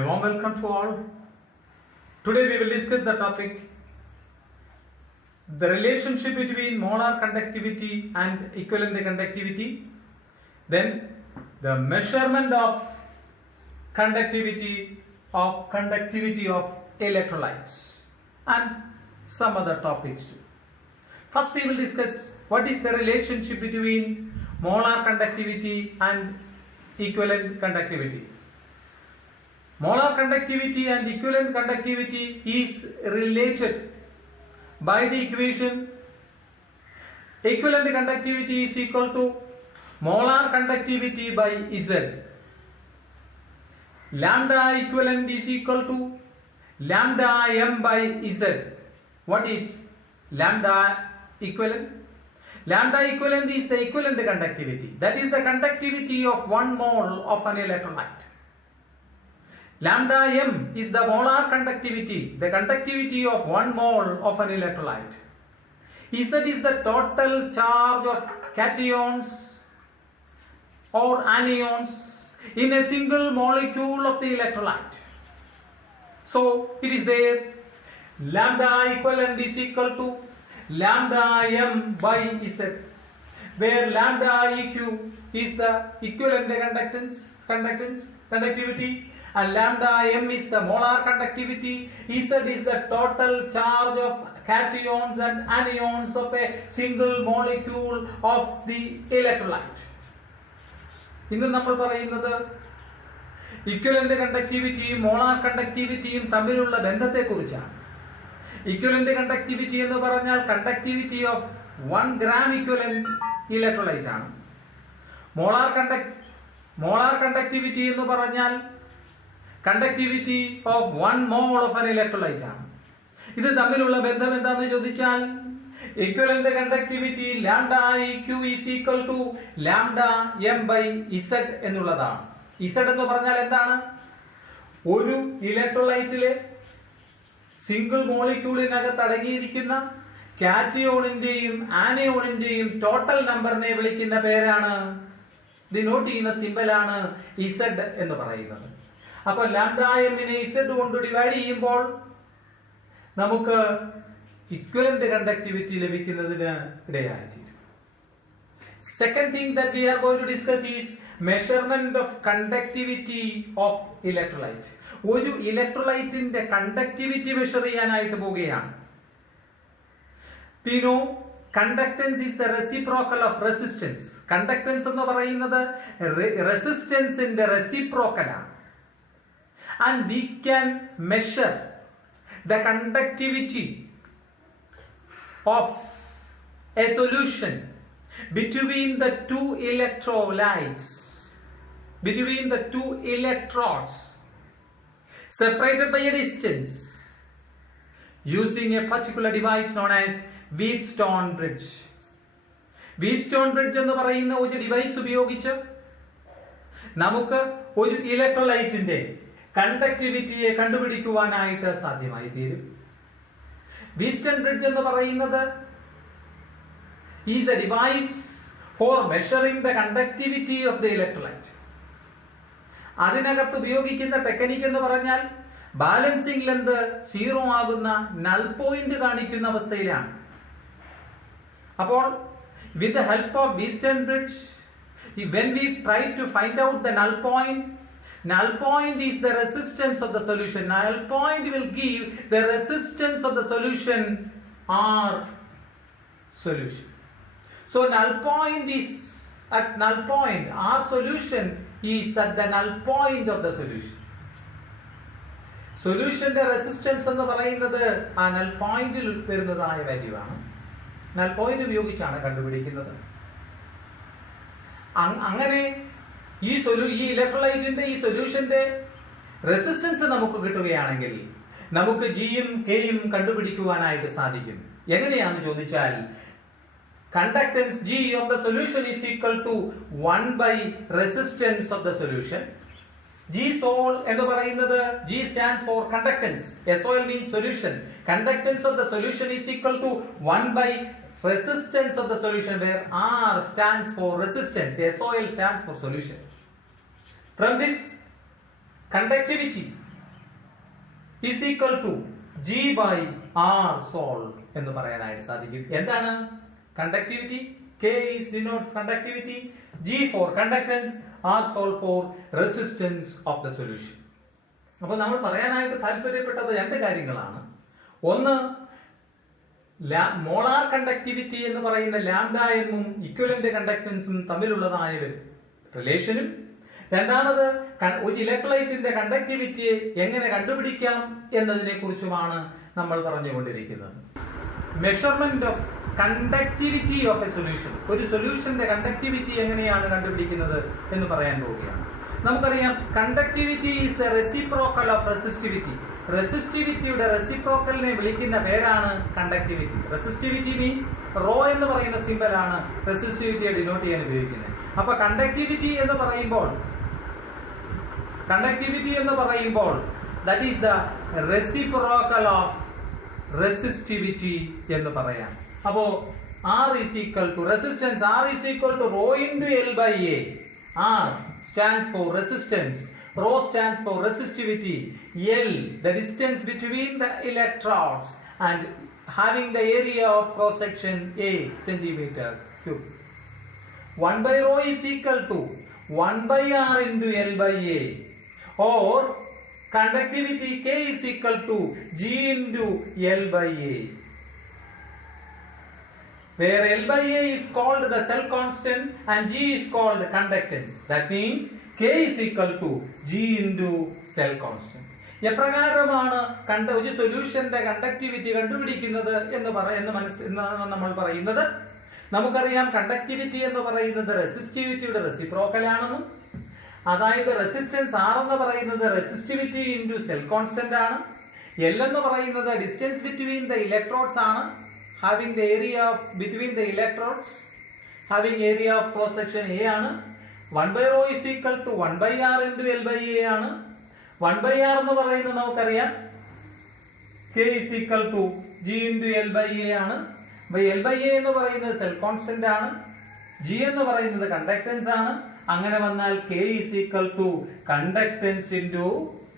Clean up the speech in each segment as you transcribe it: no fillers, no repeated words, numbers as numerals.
A warm welcome to all. Today we will discuss the topic the relationship between molar conductivity and equivalent conductivity, then the measurement of conductivity of electrolytes and some other topics too. First we will discuss what is the relationship between molar conductivity and equivalent conductivity. Molar conductivity and equivalent conductivity is related by the equation equivalent conductivity is equal to molar conductivity by Z. Lambda equivalent is equal to lambda m by Z. What is lambda equivalent? Lambda equivalent is the equivalent conductivity. That is the conductivity of 1 mole of an electrolyte. Lambda m is the molar conductivity, the conductivity of 1 mole of an electrolyte. Z is the total charge of cations or anions in a single molecule of the electrolyte. So it is there lambda equivalent is equal to lambda m by Z, where lambda eq is the equivalent conductivity and lambda m is the molar conductivity. Z is the total charge of cations and anions of a single molecule of the electrolyte. ഇന്ന് നമ്മൾ പറയുന്നത് equivalent കണ്ടക്ടിവിറ്റിയും molar കണ്ടക്ടിവിറ്റിയും തമ്മിലുള്ള ബന്ധത്തെക്കുറിച്ചാണ്. Equivalent conductivity എന്ന് പറഞ്ഞാൽ conductivity of 1 gram equivalent electrolyte ആണ്. Molar conductivity എന്ന് പറഞ്ഞാൽ conductivity of 1 mole of an electrolyte ആണ്. ഇത് തമ്മിലുള്ള ബന്ധം എന്താണെന്ന് ചോദിച്ചാൽ equivalent conductivity lambda E Q is equal to lambda M by Z എന്നുള്ളതാണ്. ഇസഡ് എന്ന് പറഞ്ഞാൽ എന്താണ്? ഒരു ഇലക്ട്രോലൈറ്റിലെ സിംഗിൾ മോളിക്യൂളിനകത്ത് അടങ്ങിയിരിക്കുന്ന കാറ്റിയോണിന്റെയും ആനയോണിന്റെയും ടോട്ടൽ നമ്പറിനെ വിളിക്കുന്ന പേരാണ്, ഡിനോട്ട് ചെയ്യുന്ന സിമ്പലാണ് ഇസഡ് എന്ന് പറയുന്നത്. അപ്പോൾ ലാംഡ എമ്മിനെ ഇസഡ് കൊണ്ട് ഡിവൈഡ് ചെയ്യുമ്പോൾ നമുക്ക് equivalent conductivity ലഭിക്കുന്നതിന് ഇടയായിത്തീരും. Second thing that we are going to discuss is measurement of conductivity of electrolyte. ഒരു ഇലക്ട്രോലൈറ്റിന്റെ കണ്ടക്ടിവിറ്റി മെഷർ ചെയ്യാനായിട്ട് പോവുകയാണ്. We know conductance is the reciprocal of resistance. Conductance എന്ന് പറയുന്നത് റെസിസ്റ്റൻസിന്റെ റെസിപ്രോക്കൽ ആണ്. And we can measure the conductivity of a solution between the two electrolytes, between the two electrodes separated by a distance using a particular device known as Wheatstone bridge. Wheatstone bridge എന്ന് പറയുന്ന ഒരു device ഉപയോഗിച്ച് നമുക്ക് ഒരു ഇലക്ട്രോലൈറ്റിന്റെ കണ്ടക്ടിവിറ്റിയെ കണ്ടുപിടിക്കുവാനായിട്ട് സാധ്യമായി തീരും. Wheatstone bridge എന്ന് പറയുന്നത് is a device for measuring the conductivity of the electrolyte. അതിനകത്ത് ഉപയോഗിക്കുന്ന ടെക്നിക് എന്ന് പറഞ്ഞാൽ ബാലൻസിംഗ് ലെന്ത് 0 ആകുന്ന നൾ പോയിന്റ് കാണിക്കുന്ന അവസ്ഥയിലാണ്. അപ്പോൾ with the help of Wheatstone bridge, when we try to find out the null point is the resistance of the solution. Null point will give the resistance of the solution or solution. So null point is at null point, our solution is at the null point of the solution. Solutionന്റെ resistance എന്ന് പറയുന്നത് ആ null പോയിന്റിൽ വരുന്നതായ value ആണ്. Null point ഉപയോഗിച്ചാണ് കണ്ടുപിടിക്കുന്നത്. അങ്ങനെ ഈ ഇലക്ട്രോലൈറ്റിന്റെ ഈ സൊല്യൂഷന്റെ റെസിസ്റ്റൻസ് നമുക്ക് കിട്ടുകയാണെങ്കിൽ നമുക്ക് ജിയും കെയും കണ്ടുപിടിക്കുവാനായിട്ട് സാധിക്കും. എങ്ങനെയാണെന്ന് ചോദിച്ചാൽ conductance G of the solution is equal to 1 by resistance of the solution. G sol എന്ന് പറയുന്നത് G stands for conductance. SOL means solution. Conductance of the solution is equal to 1 by resistance of the solution, where R stands for resistance, SOL stands for solution. From this conductivity is equal to G by R sol എന്ന് പറയാനായിട്ട് സാധിക്കും. എന്താണ് conductivity? K is denotes conductivity, G for conductance, R sol for resistance of the solution. അപ്പോൾ നമ്മൾ പറയാനായിട്ട് താല്പര്യപ്പെട്ടത് രണ്ട് കാര്യങ്ങളാണ്. ഒന്ന്, മോളാർ കണ്ടക്ടിവിറ്റി എന്ന് പറയുന്ന ലാംഡ എന്നും ഇക്വലന്റ് കണ്ടക്ടൻസും തമ്മിലുള്ളതായ റിലേഷനും, രണ്ടാമത് ഒരു ഇലക്ട്രോലൈറ്റിന്റെ കണ്ടക്ടിവിറ്റിയെ എങ്ങനെ കണ്ടുപിടിക്കാം എന്നതിനെ കുറിച്ചുമാണ് നമ്മൾ പറഞ്ഞുകൊണ്ടിരിക്കുന്നത്. Measurement of conductivity of a solution, ഒരു സൊല്യൂഷന്റെ കണ്ടക്ടിവിറ്റി എങ്ങനെയാണ് കണ്ടുപിടിക്കുന്നത് എന്ന് പറയാൻ പോവുകയാണ്. നമുക്കറിയാം conductivity is the reciprocal of resistivity. റെസിസ്റ്റിവിറ്റിയുടെ റെസിപ്രോക്കലിനെ വിളിക്കുന്ന പേരാണ് കണ്ടക്ടിവിറ്റി. റെസിസ്റ്റിവിറ്റി മീൻസ് റോ എന്ന് പറയുന്ന സിമ്പൽ ആണ് റെസിസ്റ്റിവിറ്റിയെ ഡിനോട്ട് ചെയ്യാൻ ഉപയോഗിക്കുന്നത്. അപ്പൊ കണ്ടക്ടിവിറ്റി എന്ന് പറയുമ്പോൾ that is the reciprocal of resistivity എന്ന് പറയാം. അപ്പോ R is equal to resistance, R is equal to rho into L by A. R stands for resistance, rho stands for resistivity, L the distance between the electrodes and having the area of cross section A centimeter cube. 1 by rho is equal to 1 by R into L by A, or conductivity K is equal to G into L by A, where L by A is called the cell constant and G is called the conductance. That means K is equal to G into cell constant. എപ്രകാരമാണ് ഒരു സൊല്യൂഷന്റെ conductivity കണ്ടുപിടിക്കുന്നത് എന്നാണ് നമ്മൾ പറയുന്നത്. നമുക്കറിയാം conductivity എന്ന് പറയുന്നത് റെസിസ്റ്റിവിറ്റിയുടെ റെസിപ്രോക്കൽ ആണെന്നും, അതായത് റെസിസ്റ്റൻസ് R എന്ന് പറയുന്നത് റെസിസ്റ്റിവിറ്റി ഇൻറ്റു സെൽ കോൺസ്റ്റന്റ് ആണ്. L എന്ന് പറയുന്നത് ഡിസ്റ്റൻസ് ബിറ്റ്വീൻ ദ ഇലക്ട്രോഡ്സ് ആണ്, having the area between the electrodes, having area of cross section A ആണ്. 1 by rho is equal to 1 by R into L by A ആണ്. 1 by R എന്ന് പറയുന്നത് നമുക്കറിയാം K is equal to G into L by A ആണ്. L by A എന്ന് പറയുന്നത് cell constant ആണ്, G എന്ന് പറയുന്നത് കണ്ടക്ടൻസ് ആണ്. അങ്ങനെ വന്നാൽ K is equal to conductance into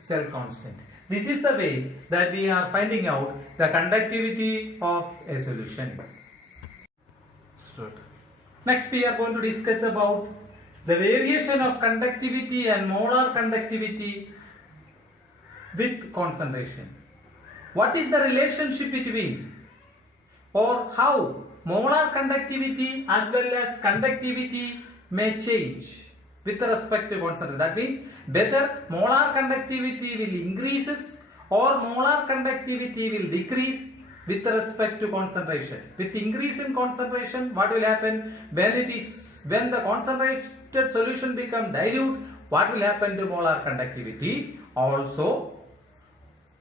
cell constant. This is the way that we are finding out the conductivity of a solution. Next we are going to discuss about the variation of conductivity and molar conductivity with concentration. What is the relationship between, or how molar conductivity as well as conductivity may change with respect to concentration? That means whether molar conductivity will increases or molar conductivity will decrease with respect to concentration. With increase in concentration, what will happen? When the concentrated solution become dilute, what will happen to molar conductivity? Also,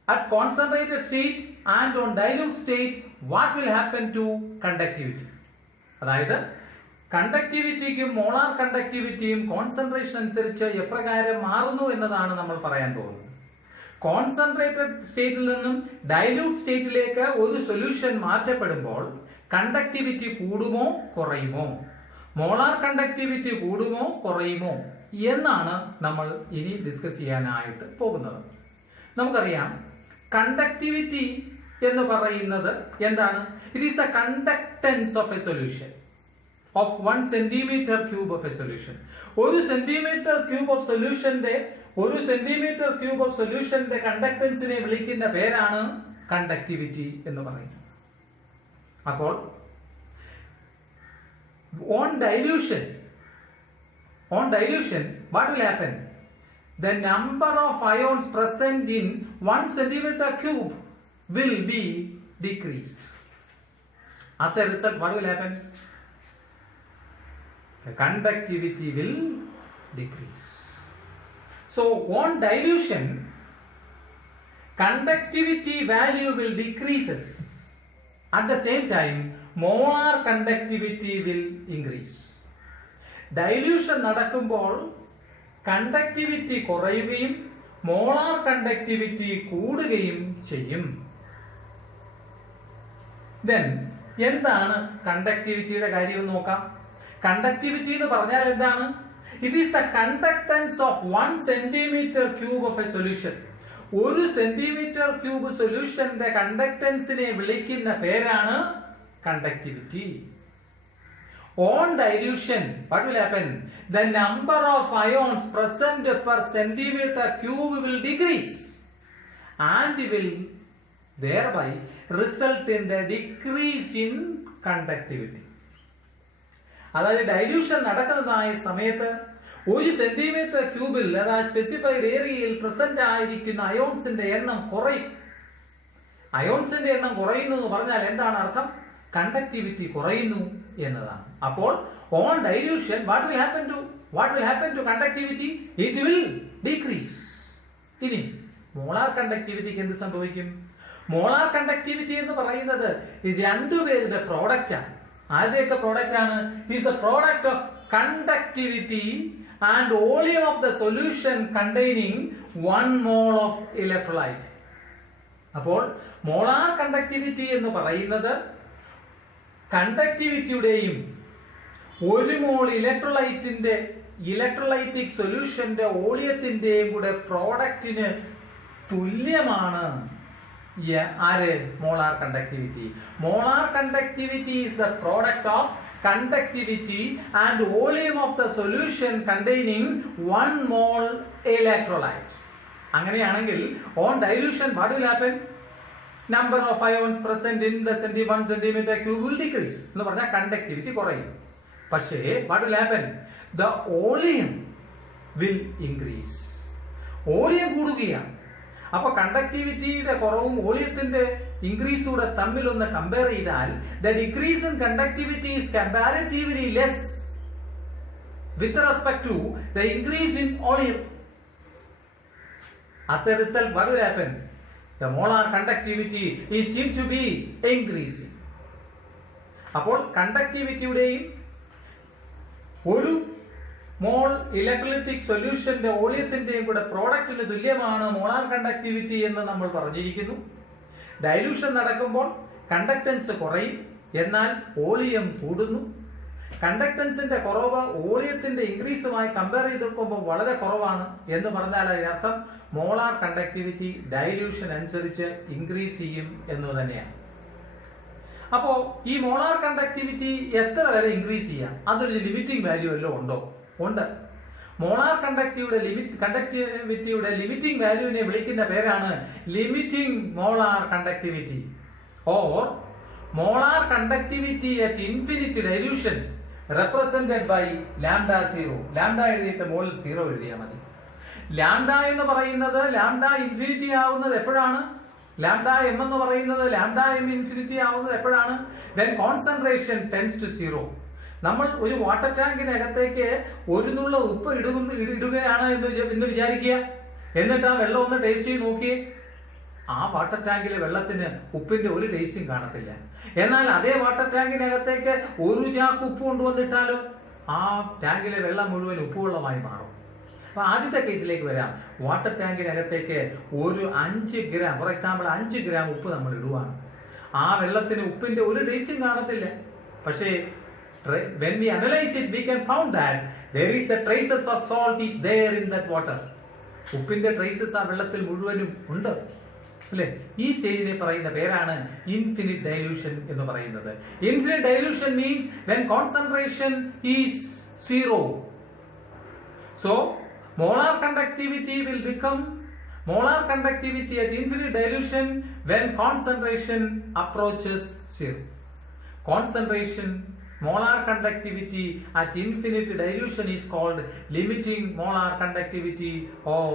at concentrated state and on dilute state, what will happen to conductivity? അതായത് കണ്ടക്ടിവിറ്റിക്കും molar കണ്ടക്ടിവിറ്റിയും concentration അനുസരിച്ച് എപ്രകാരം മാറുന്നു എന്നതാണ് നമ്മൾ പറയാൻ പോകുന്നത്. Concentrated സ്റ്റേറ്റിൽ നിന്നും ഡൈല്യൂട്ട് സ്റ്റേറ്റിലേക്ക് ഒരു സൊല്യൂഷൻ മാറ്റപ്പെടുമ്പോൾ കണ്ടക്ടിവിറ്റി കൂടുമോ കുറയുമോ, മോളാർ കണ്ടക്ടിവിറ്റി കൂടുമോ കുറയുമോ എന്നാണ് നമ്മൾ ഇനി ഡിസ്കസ് ചെയ്യാനായിട്ട് പോകുന്നത്. നമുക്കറിയാം കണ്ടക്ടിവിറ്റി എന്ന് പറയുന്നത് എന്താണ്? It is the conductance of a solution of 1 centimeter cube of a solution. ഒരു സെന്റിമീറ്റർ ക്യൂബ് ഓഫ് സൊല്യൂഷന്റെ കണ്ടക്ടൻസിനെ വിളിക്കുന്ന പേരാണ് കണ്ടക്ടിവിറ്റി എന്ന് പറയുന്നത്. അപ്പോൾ on dilution what will happen? The number of ions present in 1 centimeter cube will be decreased. As a result, what will happen? The conductivity will decrease. So on dilution, conductivity value will decreases. At the same time, molar conductivity will increase. Dilution നടക്കുമ്പോൾ conductivity കുറയുകയും molar conductivity കൂടുകയും ചെയ്യും. Then എന്താണ് കണ്ടക്ടിവിറ്റിയുടെ കാര്യം നോക്കാം. Conductivity എന്ന് പറഞ്ഞാൽ എന്താണ്? It is the conductance of 1 centimeter cube of a solution. ഒരു സെന്റിമീറ്റർ ക്യൂബ് സൊല്യൂഷന്റെ കണ്ടക്ടൻസിനെ വിളിക്കുന്ന പേരാണ് conductivity. On dilution, what will happen? The number of ions present per centimeter cube will decrease and will thereby result in the decrease in conductivity. അതായത് dilution നടക്കുന്നതായ സമയത്ത് ഒരു centimetre ക്യൂബിൽ അതായത് specified ഏരിയയിൽ present ആയിരിക്കുന്ന അയോൺസിന്റെ എണ്ണം കുറയും. അയോൺസിന്റെ എണ്ണം കുറയുന്നു എന്ന് പറഞ്ഞാൽ എന്താണ് അർത്ഥം? കണ്ടക്ടിവിറ്റി കുറയുന്നു എന്നതാണ്. അപ്പോൾ on dilution what will happen to conductivity? It will decrease. ഇനി മോളാർ കണ്ടക്ടിവിറ്റിക്ക് എന്ത് സംഭവിക്കും? മോളാർ കണ്ടക്ടിവിറ്റി എന്ന് പറയുന്നത് രണ്ടുപേരുടെ പ്രോഡക്റ്റ് ആണ്. ആരുടെയൊക്കെ പ്രോഡക്റ്റ് ആണ്? Is the product of conductivity and volume of the solution containing 1 mole of electrolyte. അപ്പോൾ മോളാർ കണ്ടക്ടിവിറ്റി എന്ന് പറയുന്നത് കണ്ടക്ടിവിറ്റിയുടെയും 1 mole ഇലക്ട്രോലൈറ്റിന്റെ ഇലക്ട്രോലൈറ്റിക് സൊല്യൂഷന്റെ വോളിയത്തിന്റെയും കൂടെ പ്രോഡക്റ്റിന് തുല്യമാണ്. ആര്? Molar conductivity. Molar conductivity is the product of conductivity and volume of the solution containing 1 mole electrolyte. അങ്ങനെയാണെങ്കിൽ on dilution what will happen? Number of ions present in the 1 centimeter cube will decrease. എന്ന് പറഞ്ഞാൽ conductivity കുറയും. പക്ഷേ what will happen? The volume will increase. Volume കൂടുകയാണ്. അപ്പൊ കണ്ടക്ടിവിറ്റിയുടെ കുറവും വോളിയത്തിന്റെ ഇൻക്രീസും കൂടെ തമ്മിൽ ഒന്ന് കമ്പയർ ചെയ്താൽ the decrease in conductivity is comparatively less with respect to the increase in volume. As a result, what will happen? The molar conductivity is seen to be increasing. അപ്പോൾ കണ്ടക്ടിവിറ്റിയുടെയും 1 mole electrolytic സൊല്യൂഷന്റെ വോളിയത്തിന്റെയും കൂടെ പ്രോഡക്റ്റിന് തുല്യമാണ് molar conductivity എന്ന് നമ്മൾ പറഞ്ഞിരിക്കുന്നു. Dilution നടക്കുമ്പോൾ conductance കുറയും, എന്നാൽ volume കൂടുന്നു. കണ്ടക്ടൻസിന്റെ കുറവ് വോളിയത്തിന്റെ ഇൻക്രീസുമായി കമ്പയർ ചെയ്ത് നോക്കുമ്പോൾ വളരെ കുറവാണ് എന്ന് പറഞ്ഞാൽ അതിനർത്ഥം മോളാർ കണ്ടക്ടിവിറ്റി ഡൈല്യൂഷൻ അനുസരിച്ച് ഇൻക്രീസ് ചെയ്യും എന്ന് തന്നെയാണ്. അപ്പോ ഈ മോളാർ കണ്ടക്ടിവിറ്റി എത്ര വരെ ഇൻക്രീസ് ചെയ്യാം? അതൊരു ലിമിറ്റിംഗ് വാല്യൂ വല്ലതും ഉണ്ടോ? ഉണ്ട്. മോളാർ കണ്ടക്ടിവിറ്റിയുടെ ലിമിറ്റിംഗ് വാല്യൂവിനെ വിളിക്കുന്ന പേരാണ് limiting molar conductivity or molar conductivity at infinite dilution represented by lambda 0. Lambda എഴുതിയിട്ട് മുകളിൽ 0 എഴുതിയാൽ മതി. ലാംഡ എന്ന് പറയുന്നത് ലാംഡ ഇൻഫിനിറ്റി ആവുന്നത് എപ്പോഴാണ്? ലാംഡ എം എന്ന് പറയുന്നത് ലാംഡ എം ഇൻഫിനിറ്റി ആവുന്നത് എപ്പോഴാണ്? When concentration tends to 0. നമ്മൾ ഒരു വാട്ടർ ടാങ്കിനകത്തേക്ക് 1 നുള്ള ഉപ്പ് ഇടുകയാണ് എന്ന് വിചാരിക്കുക. എന്നിട്ട് ആ വെള്ളം ഒന്ന് ടേസ്റ്റ് ചെയ്ത് നോക്കിയേ. ആ വാട്ടർ ടാങ്കിലെ വെള്ളത്തിന് ഉപ്പിന്റെ ഒരു ടേസ്റ്റും കാണത്തില്ല. എന്നാൽ അതേ വാട്ടർ ടാങ്കിനകത്തേക്ക് 1 ചാക്ക് ഉപ്പ് കൊണ്ടുവന്നിട്ടാലോ ആ ടാങ്കിലെ വെള്ളം മുഴുവൻ ഉപ്പുവെള്ളമായി മാറും. അപ്പൊ ആദ്യത്തെ കേസിലേക്ക് വരാം. വാട്ടർ ടാങ്കിനകത്തേക്ക് 5 ഗ്രാം, ഫോർ എക്സാമ്പിൾ 5 ഗ്രാം ഉപ്പ് നമ്മൾ ഇടുവാണ്. ആ വെള്ളത്തിന് ഉപ്പിന്റെ ഒരു ടേസ്റ്റും കാണത്തില്ല. പക്ഷേ when we analyze it, we can found that there is the traces of salt is there in that water. ഉപ്പിന്റെ ട്രേസസ് ആ വെള്ളത്തിൽ മുഴുവനും ഉണ്ട് അല്ലേ? ഈ സ്റ്റേജിനെ പറയുന്ന പേരാണ് ഇൻഫിനിറ്റ് ഡൈല്യൂഷൻ എന്ന് പറയുന്നത്. Infinite dilution means when concentration is 0. So molar conductivity will become molar conductivity at infinite dilution when concentration approaches 0. Molar conductivity at infinite dilution is called limiting molar conductivity or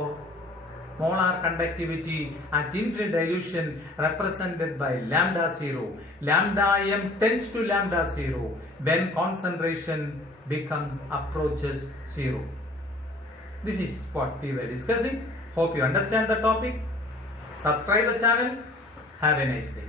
molar conductivity at infinite dilution represented by lambda 0. Lambda m tends to lambda 0 when concentration approaches 0. This is what we were discussing. Hope you understand the topic. Subscribe the channel. Have a nice day.